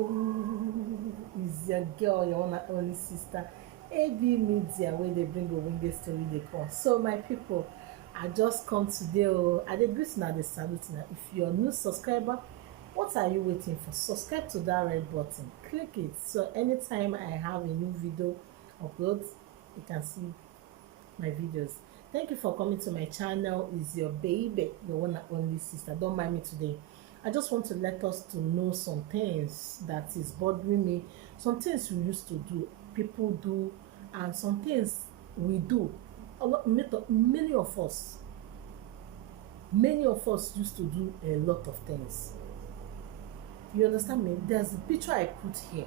Is your girl, your one and only sister, AB Media, where they bring a windy story they come. So my people, I just come today. Oh, I did greet now, the salute now. If you're a new subscriber, what are you waiting for? Subscribe to that red button, click it. So anytime I have a new video upload, you can see my videos. Thank you for coming to my channel. Is your baby, your one and only sister. Don't mind me today. I just want to let us to know some things that is bothering me, some things we used to do, people do, and some things we do. Many of us used to do a lot of things. You understand me? There's a picture I put here.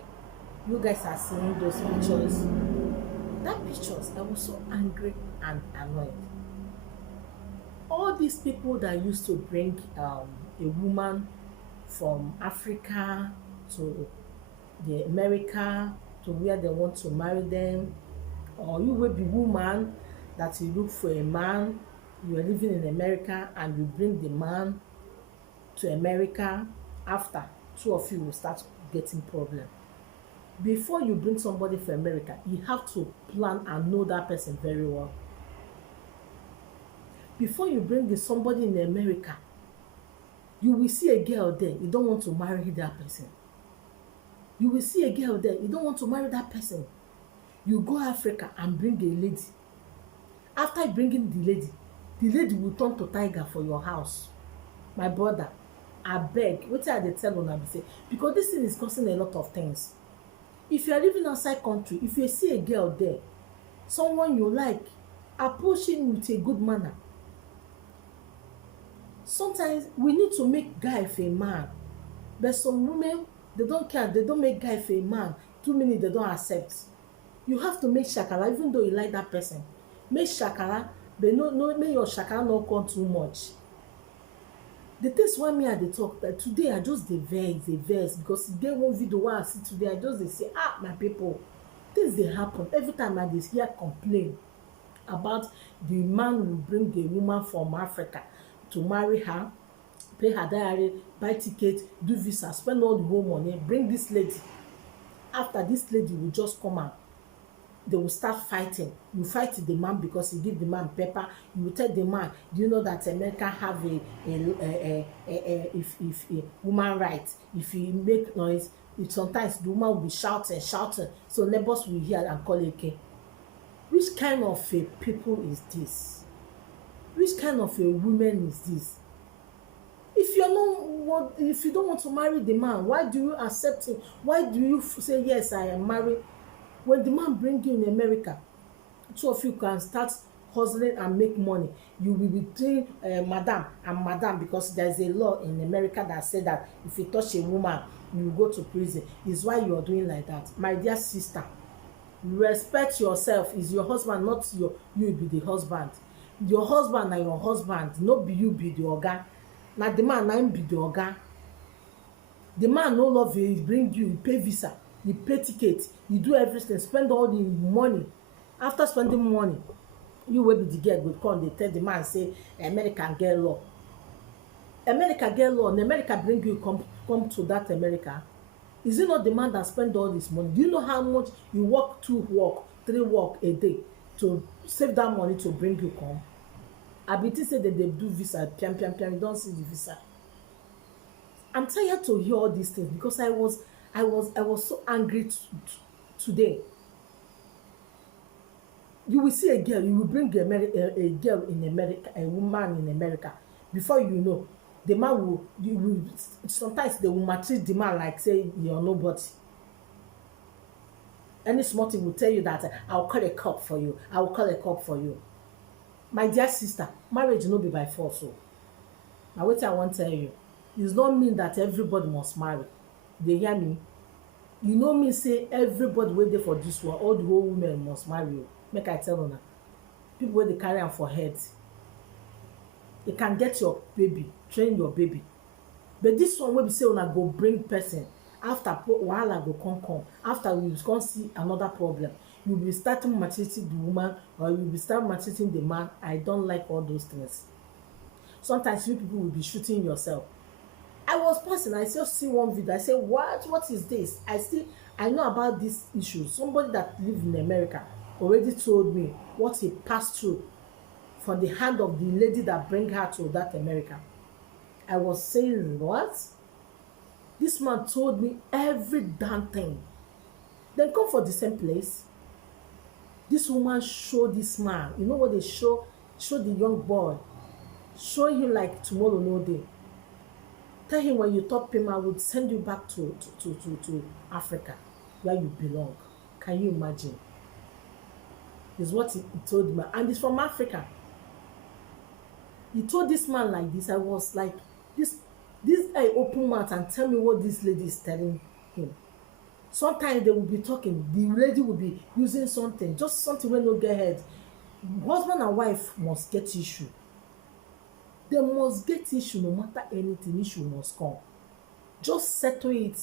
You guys are seeing those pictures. That pictures, I was so angry and annoyed. All these people that used to bring a woman from Africa to the America to where they want to marry them, or you will be woman that you look for a man, you are living in America and you bring the man to America. After, two of you will start getting problem. Before you bring somebody from America, you have to plan and know that person very well. Before you bring somebody in America, you will see a girl there, you don't want to marry that person. You will see a girl there, you don't want to marry that person. You go Africa and bring a lady. After bringing the lady will turn to tiger for your house. My brother, I beg, wetin I dey tell una be say, because this thing is causing a lot of things. If you are living outside country, if you see a girl there, someone you like, approach him with a good manner. Sometimes we need to make guy for a man, but some women, they don't care, they don't make guy for a man. 2 minutes they don't accept. You have to make shakara even though you like that person. Make shakara, but no make your shakara not come too much. The things why me I dey talk that today I just dey vex because e get one video wey I see today, I just dey say, my people, things dey happen every time I dey hear complain about the man who bring a woman from Africa to marry her, pay her diary, buy ticket, do visa, spend all the whole money, bring this lady. After this lady will just come out, they will start fighting. You fight the man because he give the man paper. You will tell the man, do you know that America have if a woman right? If he make noise, sometimes the woman will be shouting, so neighbors will hear and call it. Which kind of a people is this? Which kind of a woman is this? If you don't want to marry the man, why do you accept him? Why do you say yes, I am married? When the man bring you in America, two of you can start hustling and make money. You will be doing madam and madam, because there is a law in America that say that if you touch a woman, you will go to prison. Is why you are doing like that. My dear sister, respect yourself. Is your husband, not you be the husband. Your husband and your husband, not be you be the oga. Now the man na him be the oga. The man no love you, he bring you, he pay visa, he pay ticket, he do everything, spend all the money. After spending money, you will be the girl will come, they tell the man say America get law. America get law, and America bring you come to that America. Is it not the man that spend all this money? Do you know how much you work 2 work, 3 work a day to save that money to bring you come? I be say that they do visa, piam, you don't see the visa. I'm tired to hear all these things because I was so angry today. You will see a girl, you will bring a girl in America, a woman in America. Before you know, the man sometimes they will maltreat the man like say you're nobody. Any small thing will tell you that I'll call a cop for you. I will call a cop for you. My dear sister, marriage no be by force. So now what I want to tell you, it not mean that everybody must marry. They hear me? You know me say everybody waiting for this one, all the whole women must marry you. Make I tell you, people where they carry them for head. They can get your baby, train your baby. But this one will be say una go bring person. After wahala go come. After we come see another problem. You will be starting maltreating the woman, or you will be start maltreating the man. I don't like all those things. Sometimes you people will be shooting yourself. I was passing, I still see one video. I say, what is this? I know about this issue. Somebody that lives in America already told me what he passed through from the hand of the lady that bring her to that America. I was saying, what? This man told me every damn thing. Then come for the same place. This woman show this man. You know what they show? Show the young boy. Show him like tomorrow no day. Tell him when you top him, I would send you back to Africa, where you belong. Can you imagine? Is what he told me. And he's from Africa. He told this man like this. I was like, this guy open mouth and tell me what this lady is telling him. Sometimes they will be talking, the lady will be using something, just something wey no get head. Husband and wife must get issue. They must get issue no matter anything, issue must come. Just settle it.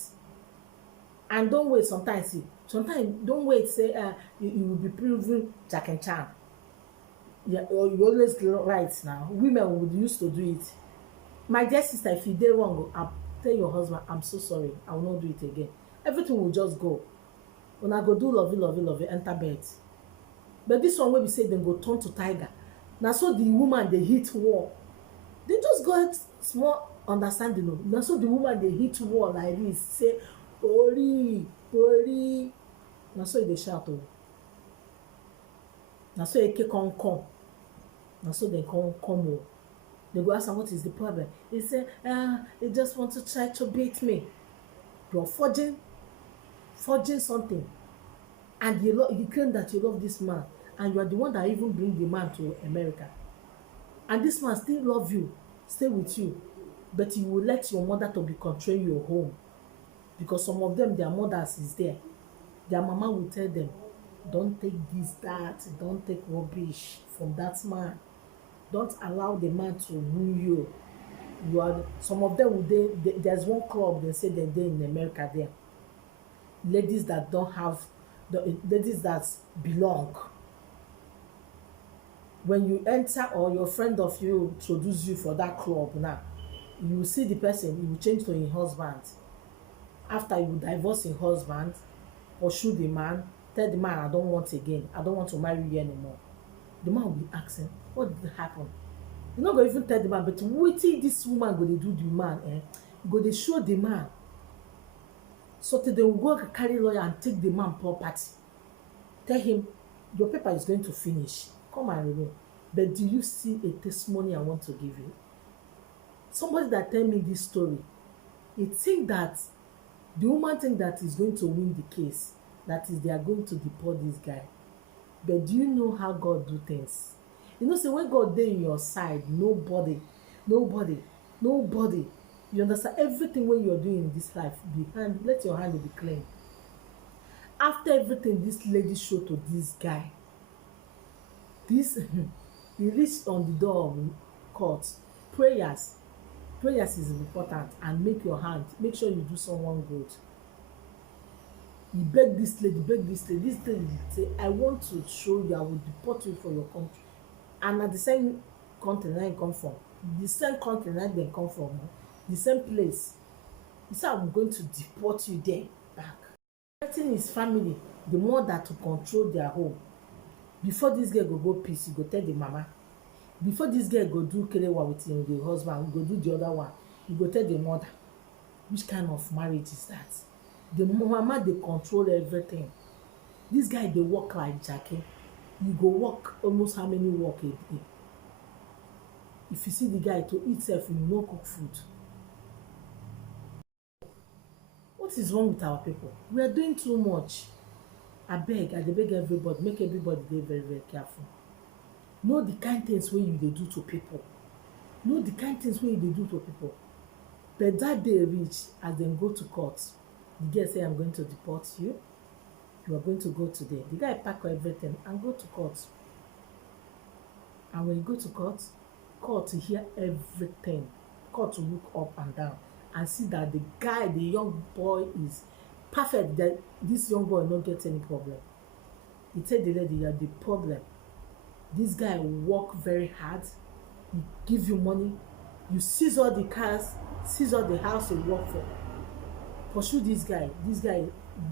And don't wait sometimes. Don't wait, say you will be proving Jack and Chan. Yeah, or you always right now. Women would used to do it. My dear sister, if you did wrong, I'll tell your husband, I'm so sorry, I will not do it again. Everything will just go. When I go do lovey, enter bed. But this one wey be say dem go turn to tiger. Na so the woman dey hit wall. They just got small understanding o. Na so the woman dey hit wall like this, say tori. Na so e dey shout o. Na so eke come. Na so dem come o. They go ask am what is the problem. He say, he just want to try to beat me. You're forging something, and you claim that you love this man, and you are the one that even bring the man to America, and this man still love you, stay with you, but you will let your mother to be controlling your home, because some of them, their mothers is there, their mama will tell them, don't take this, that, don't take rubbish from that man, don't allow the man to rule you. Some of them there's one club they say they're in America there. Ladies that don't have the ladies that belong. When you enter or your friend of you introduce you for that club now, you see the person, you will change to your husband. After you divorce your husband, pursue the man, tell the man, I don't want again, I don't want to marry you anymore. The man will be asking, what did happen? You no go even tell the man, but wetin this woman go dey do the man, you go dey show the man. So till they will go carry lawyer and take the man property. Tell him, your paper is going to finish. Come and remain. But do you see a testimony I want to give you? Somebody that tell me this story, the woman think that is going to win the case. That is, they are going to deport this guy. But do you know how God do things? You know, say when God dey in your side, nobody, you understand? Everything when you're doing in this life, let your hand be clean. After everything this lady showed to this guy, he reached on the door of court. Prayers is important, and make sure you do someone good. He begged this lady. This lady say, I want to show you, I will deport you for your country. And at the same country that you come from, the same country that they come from, the same place. He said, I'm going to deport you there back. Letting his family, the more that to control their home. Before this girl go peace, you go tell the mama. Before this girl go do kerewa with him, the husband, go do the other one, you go tell the mother. Which kind of marriage is that? The mama, they control everything. This guy, they work like Jackie. You go work almost how many work a day? If you see the guy to eat self, you no cook food. What is wrong with our people? We are doing too much. I beg everybody, make everybody dey very, very careful. Know the kind things wey you dey do to people. But that day reach, as dem go to court, the girl say, I'm going to deport you. You are going to go today. The guy pack everything and go to court. And when you go to court to hear everything. Court to look up and down and see that the young boy is perfect, that this young boy not get any problem. He tell the lady, you are the problem. This guy work very hard. He give you money. You seize all the cars. seize all the house he work for, pursue this guy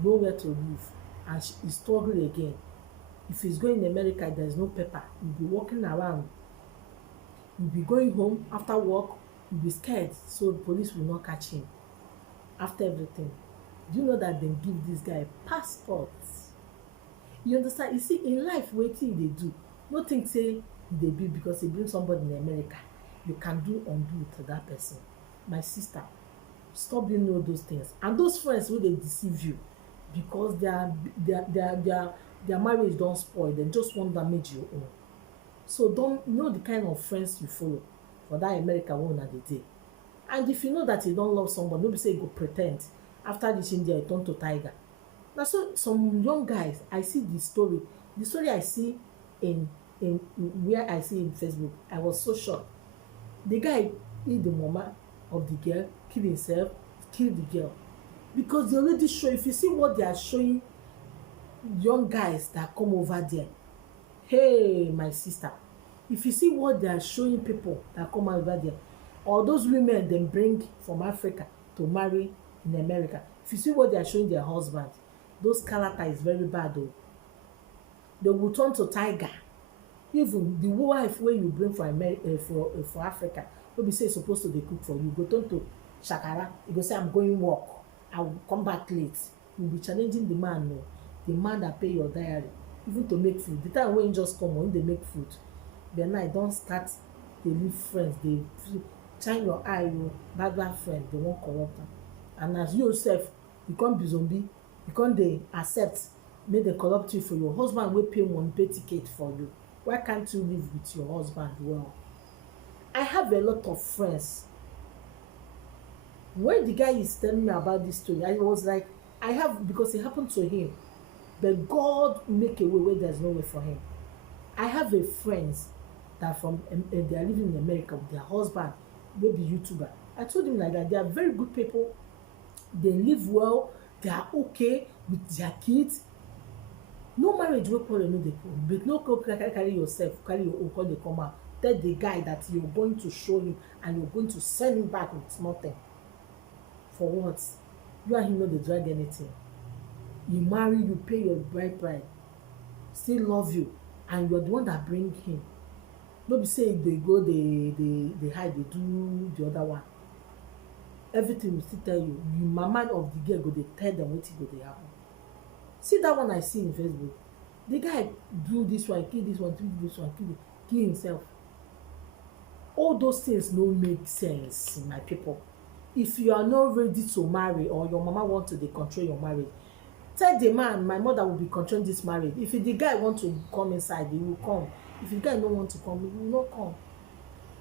nowhere to live, and he struggle again. If he's going in America, there is no paper, he'll be walking around, he'll be going home after work, he'll be scared so the police will not catch him. After everything, do you know that dem give this guy passport? You understand? You see, in life wetin you dey do, no think say you dey build because you bring somebody in America, you can do undo to that person. My sister, stop doing all those things. And those friends wey dey deceive you because their marriage don spoil, dem just wan damage your own. So don know the kind of friends you follow for that America wey una dey dey. And if you know that you don love somebody, no be say you go pre ten d after reaching there you turn to tiger. Na so some young guys, I see the story I see in where I see in Facebook, I was so shocked. The guy eat the mama of the girl, kill himself, kill the girl, because they already show. If you see what they are showing young guys that come over there, hey my sister, if you see what they are showing people that come over there, or those women dem bring from Africa to marry in America, if you see what they are showing their husband, those character is very bad o. They will turn to tiger. Even the wife wey you bring for for Africa, no be say e suppose to dey cook for you, go turn to shakara. You go say I'm going work, I will come back late. You be challenging the man o, the man that pay your diary, even to make food. The time wey him just come, when they make food, then now don start dey leave friends, dey shine your eye o, bad friend, they wan corrupt am. And as you sef, you come be zombie, you come dey accept make dem corrupt you for your husband wey pay money, pay ticket for you. Why can't you live with your husband well? I have a lot of friends. When the guy is telling me about this story, I was like, I have, because it happened to him, but God make a way where there's no way for him. I have a friends that from they are living in America with their husband, maybe YouTuber. I told him like that, they are very good people, they live well, they are okay with their kids. No marriage wey quarrel no dey come, but no carry yourself, carry your own, come dey come out tell the guy that you're going to show him and you're going to send him back with nothing. For what? You and him no dey drag anything. He marry you, pay your bride, still love you, and you're the one that bring him. No be say they go they hide, they do the other one. Everything will still tell you. You mama of the girl go dey tell them wetin go dey happen. See that one I see in Facebook. The guy do this one, kill this one, do this one, kill himself. All those things no make sense, my people. If you are not ready to marry, or your mama want to dey control your marriage, tell the man, my mother will be controlling this marriage. If the guy want to come inside, he will come. If the guy no want to come, he will not come.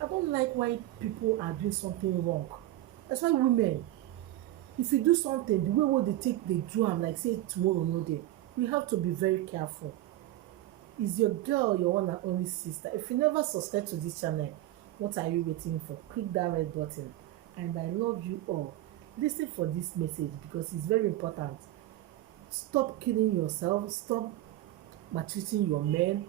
I don't like why people are doing something wrong. That's why women, if you do something, the way what they take, they do am like say tomorrow no day. We have to be very careful. Is your girl your one and only sister? If you never subscribe to this channel, what are you waiting for? Click that red button. And I love you all. Listen for this message because it's very important. Stop killing yourself. Stop maltreating your men.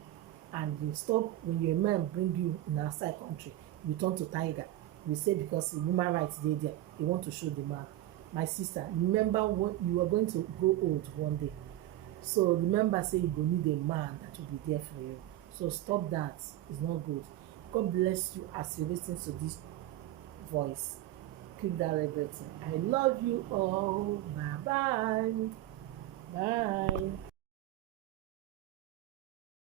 And you stop when your man bring you in outside country, you turn to tiger. You say because the human rights dey there, they want to show the man. My sister, remember what you are going to grow old one day. So remember, say you go need a man that will be there for you. So stop that. It's not good. God bless you as you listen to this voice. Click that red button. I love you all. Bye bye. Bye.